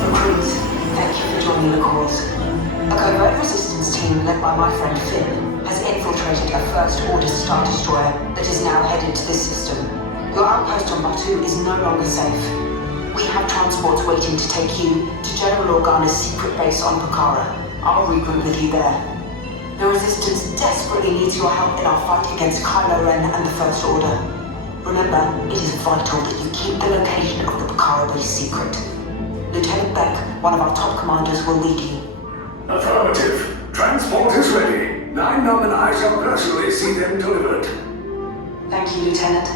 Recruits, thank you for joining the cause. A covert resistance team led by my friend Finn has infiltrated a First Order Star Destroyer that is now headed to this system. Your outpost on Batu is no longer safe. We have transports waiting to take you to General Organa's secret base on Pucara. I'll regroup with you there. The Resistance desperately needs your help in our fight against Kylo Ren and the First Order. Remember, it is vital that you keep the location of the Pucara base secret. Lieutenant Beck, one of our top commanders, will lead you. Affirmative. Transport is ready. 9-Num and I shall personally see them delivered. Thank you, Lieutenant.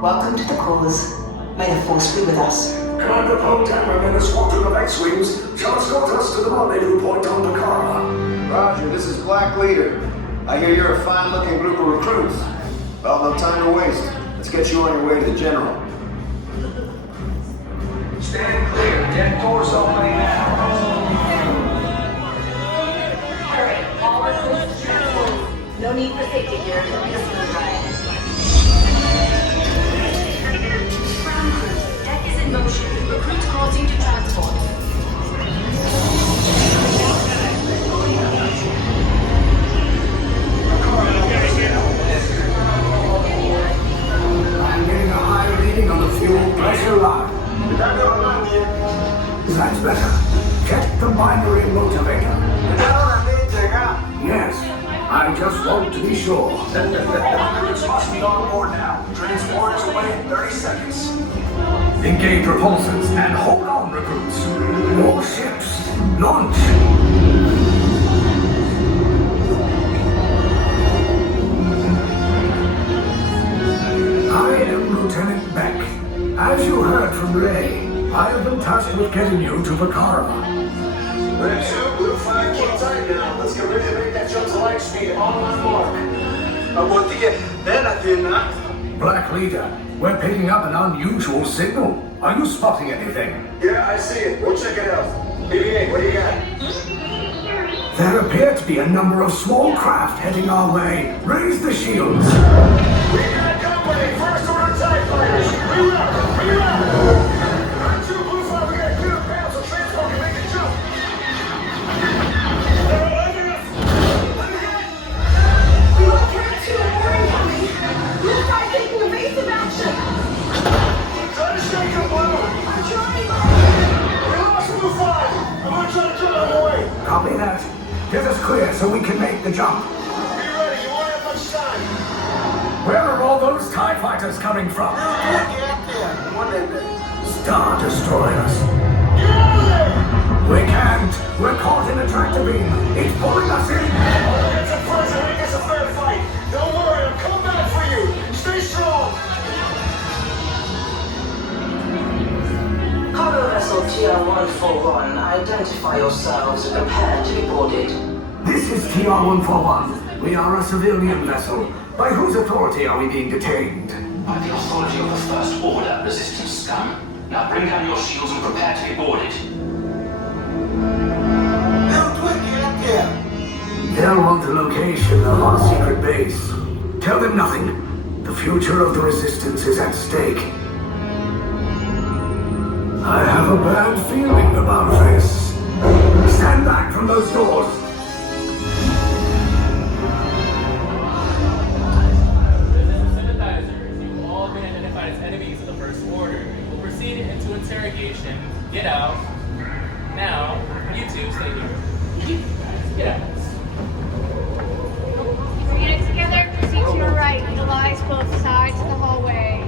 Welcome to the cause. May the Force be with us. Commander Poe-Dameron and a squadron of X-Wings shall escort us to the rendezvous point on Pucara. Roger, this is Black Leader. I hear you're a fine-looking group of recruits. Well, no time to waste. Let's get you on your way to the General. Stand clear. Deck doors opening now. Hurry, all recruits transport. No need for safety gear until we just move right. Ground crew, deck is in motion. Recruits crossing to transport. I'm getting a high reading on the fuel pressure line. That's better. Check the binary motivator. Yes, I just want to be sure. Recruits must be on board now. Transport is away in 30 seconds. Engage repulsors and hold on, recruits. More ships. Launch. I am Lieutenant Beck. As you heard from Ray, I have been tasked with getting you to Pucara. Red 2, Blue 5, keep tight now. Let's get ready to make that jump to light speed on my mark. Black Leader, we're picking up an unusual signal. Are you spotting anything? Yeah, I see it. We'll check it out. BB-8, what do you got? There appear to be a number of small craft heading our way. Raise the shields. We got company! First Order TIE fighters! Reroute! Red 2, Blue 5, we got a clear path so transport can make the jump! We lost Red 2 and more incoming. Blue 5 taking evasive action. Try to stay your blue! I'm trying. We lost Blue 5! I'm gonna try to jump out of the way! Copy that. Get us clear so we can make the jump. Be ready, you won't have much time! Where are all those TIE fighters coming from? Star Destroyers. Get out of there! We can't. We're caught in a tractor beam. It's pulling us in. I'll get some first and make us a fair fight! Don't worry, I'm coming back for you! Stay strong! Cargo vessel TR-141, identify yourselves and prepare to be boarded. This is TR-141. We are a civilian vessel. By whose authority are we being detained? By the authority of the First Order, Resistance scum. Now bring down your shields and prepare to be boarded. They'll want the location of our secret base. Tell them nothing. The future of the Resistance is at stake. I have a bad feeling about this. Stand back from those doors. Sympathizers, you've all been identified as enemies of the First Order. We'll proceed into interrogation. Get out. Now, you two stay here. Get out. Get it together, proceed to your right. The lies both sides of the hallway.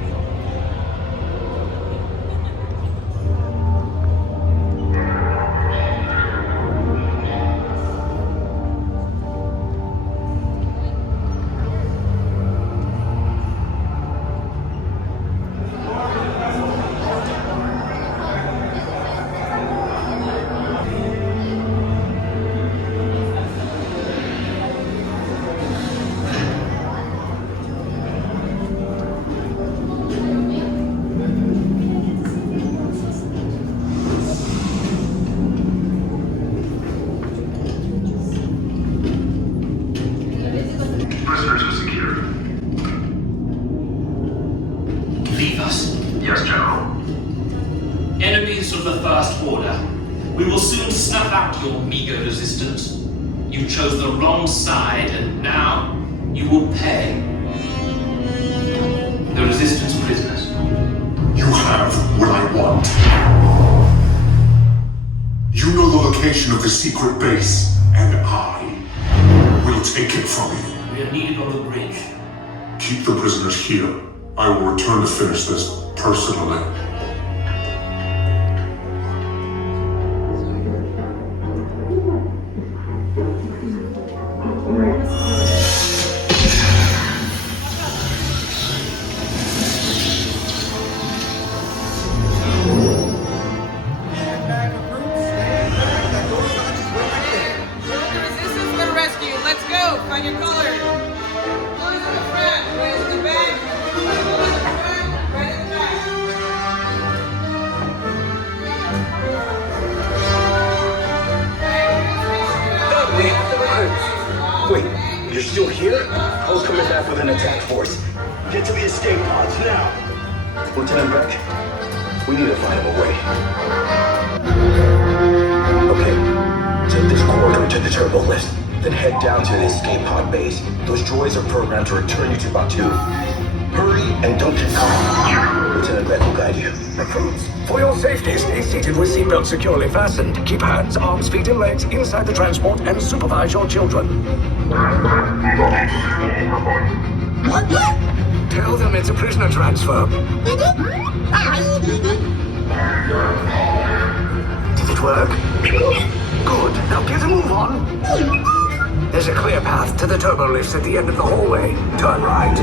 Enemies of the First Order, we will soon snuff out your meager resistance. You chose the wrong side, and now you will pay. The Resistance prisoners. You have what I want. You know the location of the secret base, and I will take it from you. We are needed on the bridge. Keep the prisoners here. I will return to finish this personally. Wait, you're still here? I was coming back with an attack force. Get to the escape pods now. Lieutenant Beck, we need to find him a way. Okay, take this corridor to the turbo lift, then head down to the escape pod base. Those droids are programmed to return you to Batu. Hurry and don't get caught. Lieutenant Beck will guide you. For your safety, stay seated with seatbelts securely fastened. Keep hands, arms, feet, and legs inside the transport and supervise your children. Tell them it's a prisoner transfer. Did it work? Good. Now get a move on. There's a clear path to the turbo lifts at the end of the hallway. Turn right.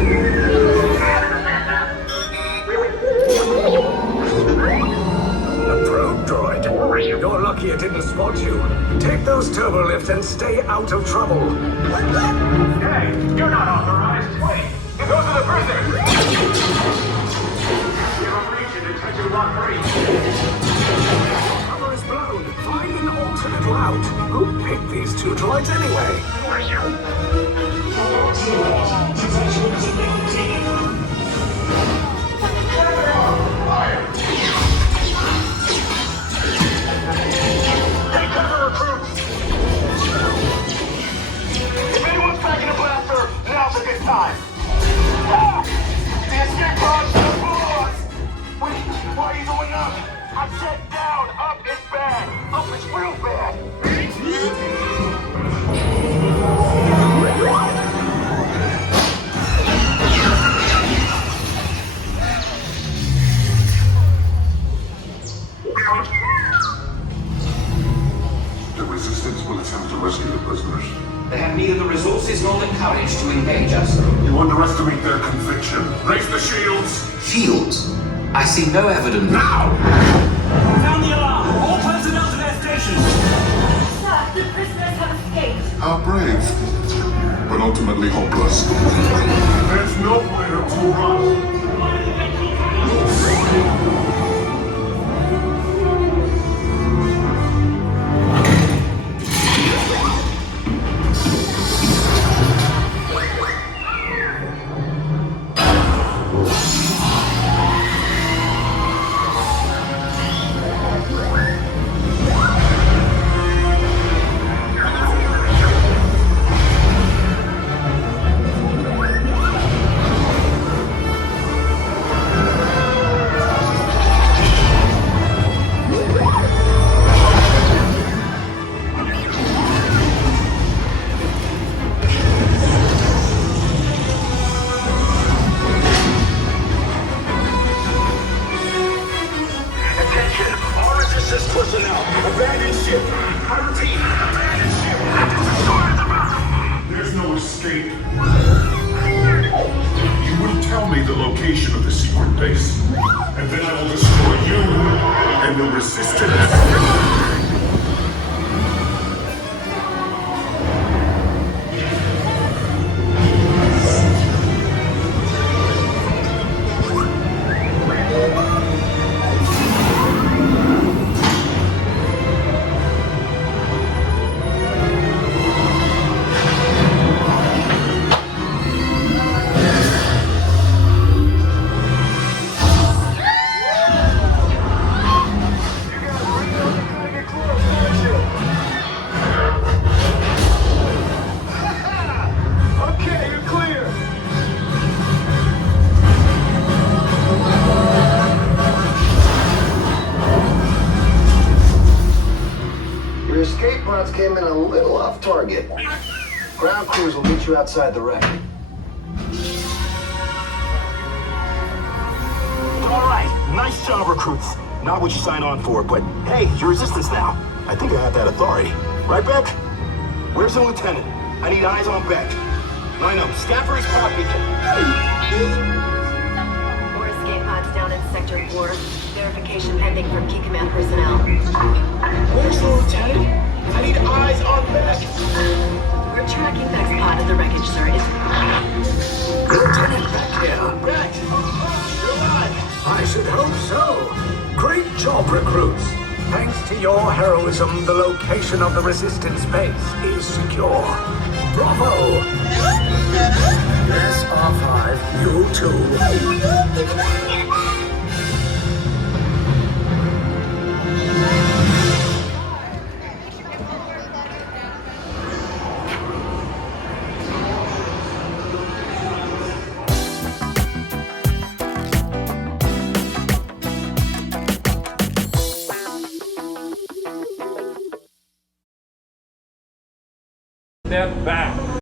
A probe droid. You're lucky it didn't spot you. Take those turbo lifts and stay out of trouble. Hey, you're not authorized. Wait, those are the prisoners. Give them reach and detention block 3. Cover is blown. Find an alternate route. Who picked these two droids anyway? Take cover, recruits. If anyone's packing a blaster, now's a good time. Ah! The escape pods to the floors. Wait, why are you going up? I said down. Up is bad. Up is real bad. The Resistance will attempt to rescue the prisoners. They have neither the resources nor the courage to engage us. You underestimate their conviction. Raise the shields! Shields? I see no evidence. Now! Sound the alarm. All personnel to their stations. Sir, the prisoners have escaped. How brave, but ultimately hopeless. There's nowhere to run. came in a little off target. Ground crews will meet you outside the wreck. All right, nice job, recruits. Not what you signed on for, but hey, you're resistance now. I think I have that authority. Right, Beck? Where's the lieutenant? I need eyes on Beck. Line up, scan for his pocket. More escape pods down in Sector 4. Verification pending from key command personnel. Where's the lieutenant? I need eyes on Beck. We're tracking Beck's pod at the wreckage, sir. Lieutenant back here. Beck! You're alive! I should hope so. Great job, recruits. Thanks to your heroism, the location of the resistance base is secure. Bravo! Yes, R5, you too.